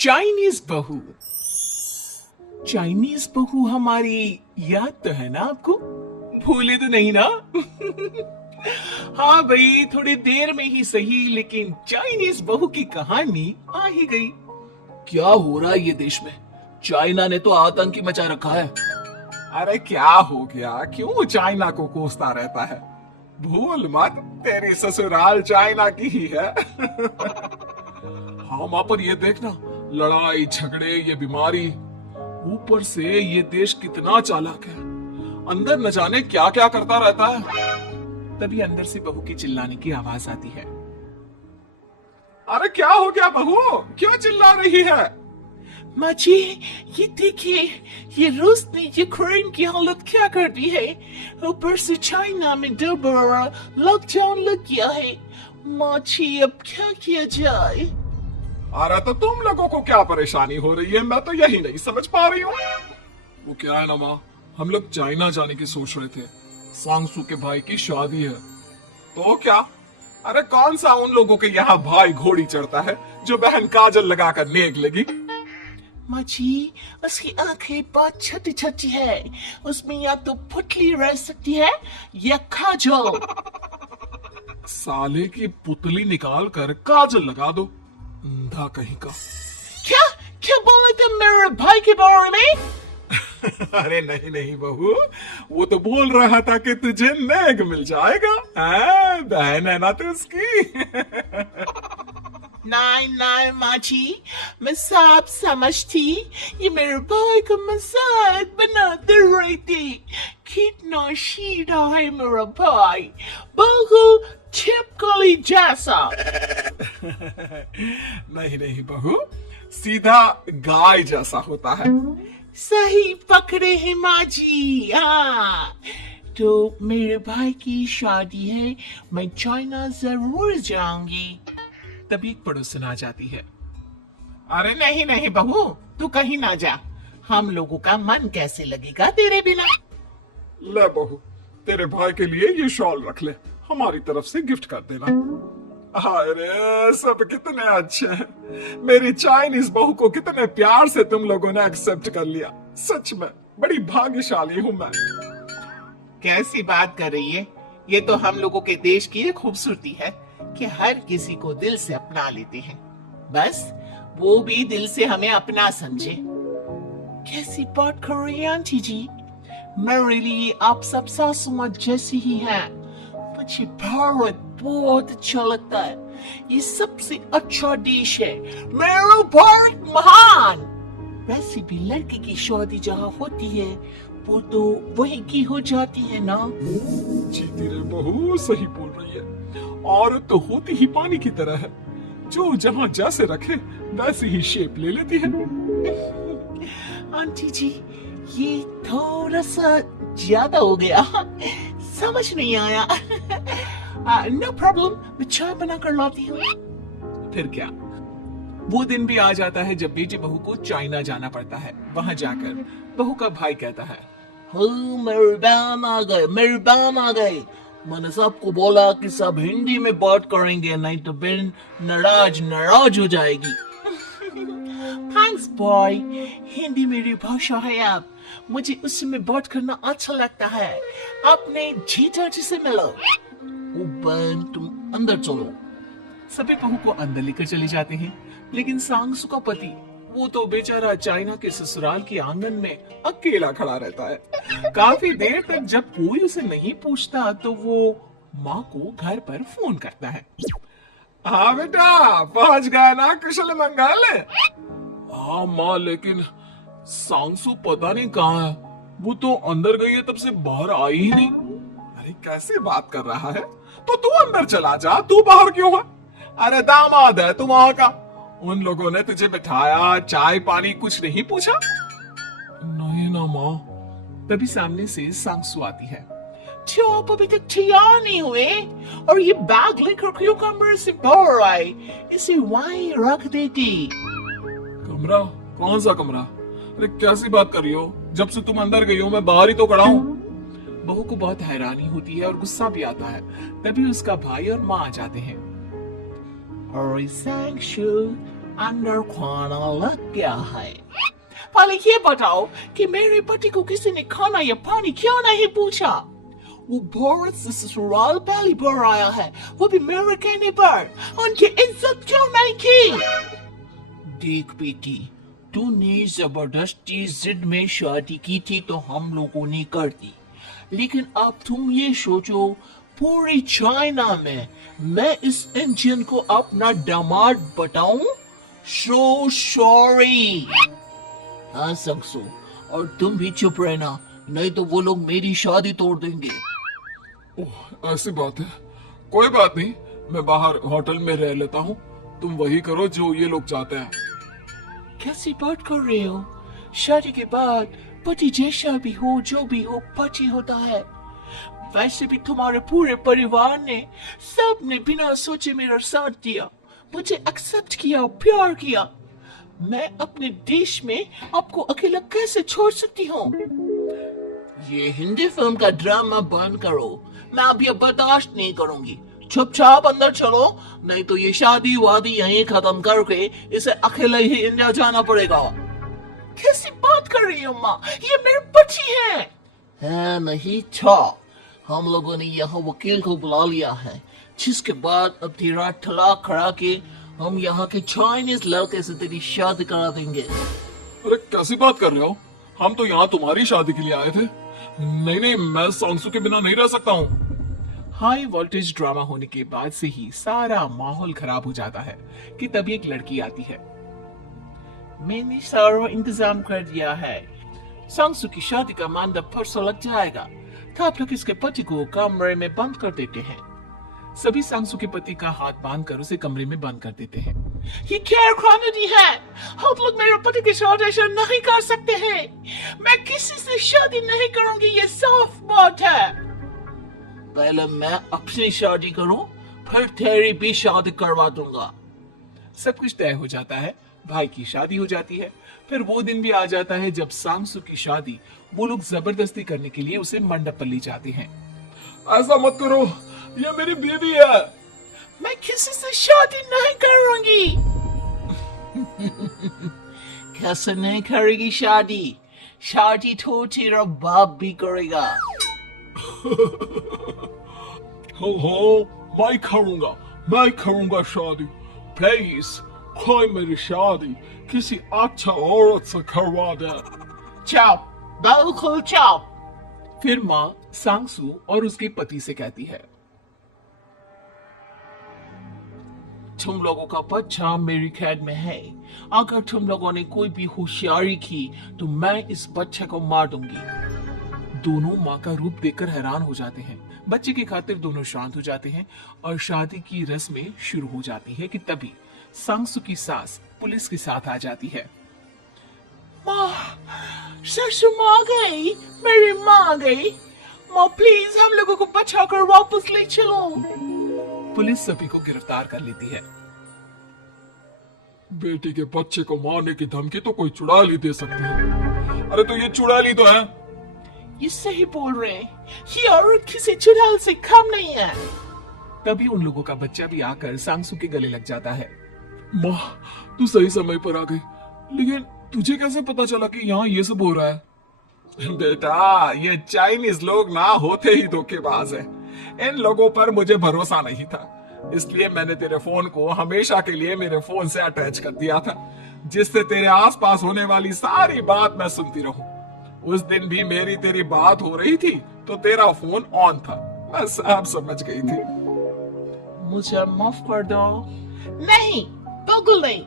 Chinese बहू। Chinese बहू हमारी याद तो है ना आपको? भूले तो नहीं ना? हाँ भाई, थोड़ी देर में ही सही, लेकिन चाइनीज बहू की कहानी आ ही गई। क्या हो रहा है ये देश में? चाइना ने तो आतंकी मचा रखा है। अरे क्या हो गया? क्यों चाइना को कोसता रहता है? भूल मत, तेरी ससुराल चाइना की ही है। हाँ माँ, पर ये देखना, लड़ाई झगड़े, ये बीमारी, ऊपर से ये देश कितना चालाक है। अंदर न जाने क्या क्या करता रहता है। तभी अंदर से बहू की चिल्लाने की आवाज आती है। अरे क्या हो गया बहू? क्यों चिल्ला रही है? माँ जी, ये देखिए, ये रूस ने यूक्रेन की हालत क्या कर दी है। ऊपर से चाइना में दोबारा लॉकडाउन लग गया है। माँ जी, अब क्या किया जाए? अरे तो तुम लोगों को क्या परेशानी हो रही है? मैं तो यही नहीं समझ पा रही हूँ। वो क्या है ना माँ, हम लोग चाइना जाने की सोच रहे थे। सांगसू के भाई की शादी है। तो क्या? अरे कौन सा उन लोगों के यहाँ भाई घोड़ी चढ़ता है जो बहन काजल लगाकर नेक लगी? माँ जी, उसकी आंखें बहुत छोटी छोटी है, उसमें या तो पुतली रह सकती है या काजल। साले की पुतली निकाल कर काजल लगा दो, अंधा कहीं का। क्या क्या बोले तुम मेरे भाई के बारे में? अरे नहीं नहीं बहू, वो तो बोल रहा था कि तुझे नेक मिल जाएगा। बहन है ना तू उसकी। नहीं नहीं माँ जी, मैं सब समझती, ये मेरे भाई को मजाक बनाते रहती। कितना सीधा है मेरा भाई, बिल्कुल छिपकली जैसा। नहीं नहीं बहू, सीधा गाय जैसा होता है। सही पकड़े हैं माँ जी। हाँ, तो मेरे भाई की शादी है, मैं चाइना जरूर जाऊंगी। तभी एक पड़ोसन आ जाती है। अरे नहीं नहीं बहू, तू कहीं ना जा, हम लोगों का मन कैसे लगेगा तेरे बिना। ले बहू, तेरे भाई के लिए ये शॉल रख ले, हमारी तरफ से गिफ्ट कर देना। अरे सब कितने अच्छे हैं। मेरी चाइनीज बहू को कितने प्यार से तुम लोगों ने एक्सेप्ट कर लिया। सच में बड़ी भाग्यशाली हूँ मैं। कैसी बात कर रही है? ये तो हम लोगों के देश की एक खूबसूरती है कि हर किसी को दिल से अपना लेते हैं, बस वो भी दिल से हमें अपना समझे। कैसी बात कर रही है आंटी जी? मेरे लिए आप सब सासू माँ जैसी ही हैं। मुझे भारत बहुत अच्छा लगता है, ये सबसे अच्छा देश है। मेरा भारत महान। वैसे भी लड़के की शादी जहाँ होती है वो तो वहीं की हो जाती है ना। जीती रे बहू, सही बोल रही है। औरत तो होती ही पानी की तरह है, जो जहाँ जैसे रखे वैसी ही शेप ले लेती है। आंटी जी, ये थोड़ा सा ज्यादा हो गया, समझ नहीं आया। नो प्रॉब्लम, मैं चाय बना कर लाती हूँ। फिर क्या, वो दिन भी आ जाता है जब बेटी बहू को चाइना जाना पड़ता है। वहां जाकर बहू का भाई कहता है, मेरे बहन आ गए, मेरे बहन आ गए। मैंने सबको बोला कि सब हिंदी में बात करेंगे, नहीं तो बहन नाराज नाराज हो जाएगी। थैंक्स बॉय, हिंदी मेरी भाषा है। अब मुझे उसमें बात करना अच्छा लगता है। अपने जीजा जी से मिलो। ओ बहन, तुम अंदर चलो। सभी बहू को अंदर लेकर चले जाते हैं, लेकिन सांगसु का पति, वो तो बेचारा चाइना के ससुराल के आंगन में अकेला खड़ा रहता है। काफी देर तक जब कोई उसे नहीं पूछता तो वो माँ को घर पर फोन करता है। हाँ बेटा, पहुंच गया ना कुशल मंगल? हाँ माँ, लेकिन सांगसू पता नहीं कहाँ है। वो तो अंदर गई है, तब से बाहर आई ही नहीं। अरे कैसे बात कर रहा है? तो तू अंदर चला जा, तू बाहर क्यों है? अरे दामाद है तू वहां का। उन लोगों ने तुझे बिठाया, चाय पानी कुछ नहीं पूछा? नहीं ना माँ। तभी सामने से सांगसू आती है। क्यों आप अभी तक तैयार नहीं हुए? और ये बैग लेकर क्यों कमरे से बाहर आए? इसे वहीं रख देती। कमरा? कौन सा कमरा? अरे कैसी बात कर रही हो? जब से तुम अंदर गई हो मैं बाहर ही तो खड़ा हूँ। बहू को बहुत हैरानी होती है और गुस्सा भी आता है। तभी उसका भाई और माँ आ जाते हैं। और सांगसू, अंदर खाना लग गया है। पहले ये बताओ कि मेरे पति को किसी ने खाना या पानी क्यों नहीं पूछा? वो भारत से ससुराल पहली बार आया है, वो भी मेरे कहने पर। उनकी इज्जत क्यों नहीं की? देख बेटी, तूने जबरदस्ती जिद में शादी की थी तो हम लोगों ने कर दी, लेकिन अब तुम ये सोचो, पूरी चाइना में मैं इस इंडियन को अपना दामाद बताऊं? So sorry. हाँ संगसू, और तुम भी चुप रहना, नहीं तो वो लोग मेरी शादी तोड़ देंगे। ओह, ऐसी बात है। कोई बात नहीं, मैं बाहर होटल में रह लेता हूँ, तुम वही करो जो ये लोग चाहते हैं। कैसी बात कर रहे हो? शादी के बाद पति जैसा भी हो, जो भी हो, पति होता है। वैसे भी तुम्हारे पूरे परिवार ने, सबने बिना सोचे मेरा साथ दिया, मुझे एक्सेप्ट किया, प्यार किया। मैं अपने देश में आपको अकेला कैसे छोड़ सकती हूँ? ये हिंदी फिल्म का ड्रामा बंद करो, मैं अब ये बर्दाश्त नहीं करूंगी। चुपचाप अंदर चलो, नहीं तो ये शादी वादी यहीं खत्म करके इसे अकेले ही इंडिया जाना पड़ेगा। कैसी बात कर रही हो माँ? ये मेरे बच्ची है नहीं था। हम लोगों ने यहाँ वकील को बुला लिया है, जिसके बाद अब तेरा तलाक करा के हम यहाँ के चाइनीज लड़के से तेरी शादी करा देंगे। अरे कैसी बात कर रहे हो? हम तो यहाँ तुम्हारी शादी के लिए आए थे। नहीं नहीं, मैं सांसू के बिना नहीं रह सकता हूँ। हाई वोल्टेज ड्रामा होने के बाद से ही सारा माहौल खराब हो जाता है कि तभी एक लड़की आती है। मैंने सारा इंतजाम कर दिया है, सांसू की शादी का मंडप परसों लग जाएगा। तब तक इसके पति को कमरे में बंद कर देते हैं। सभी सांसू के पति का हाथ बांधकर उसे कमरे में बंद कर देते हैं। ये क्या कॉमेडी है? हम लोग मेरे पति के साथ ऐसा नहीं कर सकते हैं। मैं किसी से शादी नहीं करूंगी, ये साफ बात है। पहले मैं अपनी शादी करूं, फिर तेरी भी शादी करवा दूंगा। सब कुछ तय हो जाता है, भाई की शादी हो जाती है। फिर वो दिन भी आ जाता है जब सांसू की शादी वो लोग जबरदस्ती करने के लिए उसे मंडप पर ले जाते हैं। ऐसा मत करो, ये मेरी बीवी है। मैं किसी से शादी नहीं करूंगी। कैसे नहीं करेगी शादी? शादी तो तेरा बाप भी करेगा। हो, मैं करूंगा शादी। प्लीज कोई मेरी शादी किसी अच्छा औरत से करवा दे। जाओ, बिल्कुल जाओ। फिर माँ सांसू और उसके पति से कहती है, तुम लोगों का बच्चा मेरी कैद में है। अगर तुम लोगों ने कोई भी होशियारी की तो मैं इस बच्चे को मार दूंगी। दोनों माँ का रूप देखकर हैरान हो जाते हैं। बच्चे की खातिर दोनों शांत हो जाते हैं और शादी की रस्में शुरू हो जाती है कि तभी सांसू की सास पुलिस के साथ आ जाती है। माँ, ससुर माँ आ गई, मेरी माँ आ गई। माँ प्लीज हम लोगों को बचाकर वापस ले चलो। पुलिस सभी को गिरफ्तार कर लेती है। बेटी के बच्चे को मारने की धमकी तो कोई चुड़ैल ही दे सकती है। अरे तो ये चुड़ैल ही तो है। ये सही बोल रहे हैं, ये औरत किसी चुड़ैल से कम नहीं है। तभी उन लोगों का बच्चा भी आकर सांसू के गले लग जाता है। माँ, तू सही समय पर आ गई, लेकिन तुझे कैसे पता चला कि यहाँ ये सब हो रहा है? बेटा, ये चाइनीज लोग ना होते ही धोखेबाज हैं। इन लोगों पर मुझे भरोसा नहीं था, इसलिए मैंने तेरे फोन को हमेशा के लिए मेरे फोन से अटैच कर दिया था, जिससे तेरे आसपास होने वाली सारी बात मैं सुनती रहूं। उस दिन भी मेरी तेरी बात हो रही थी तो तेरा फोन ऑन था, मैं सब समझ गई थी। मुझे माफ कर दो। नहीं, बिल्कुल नहीं।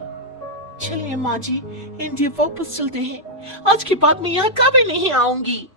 चलिए माँ जी, इंडिया वापस चलते हैं। आज के बाद मैं यहाँ कभी नहीं आऊंगी।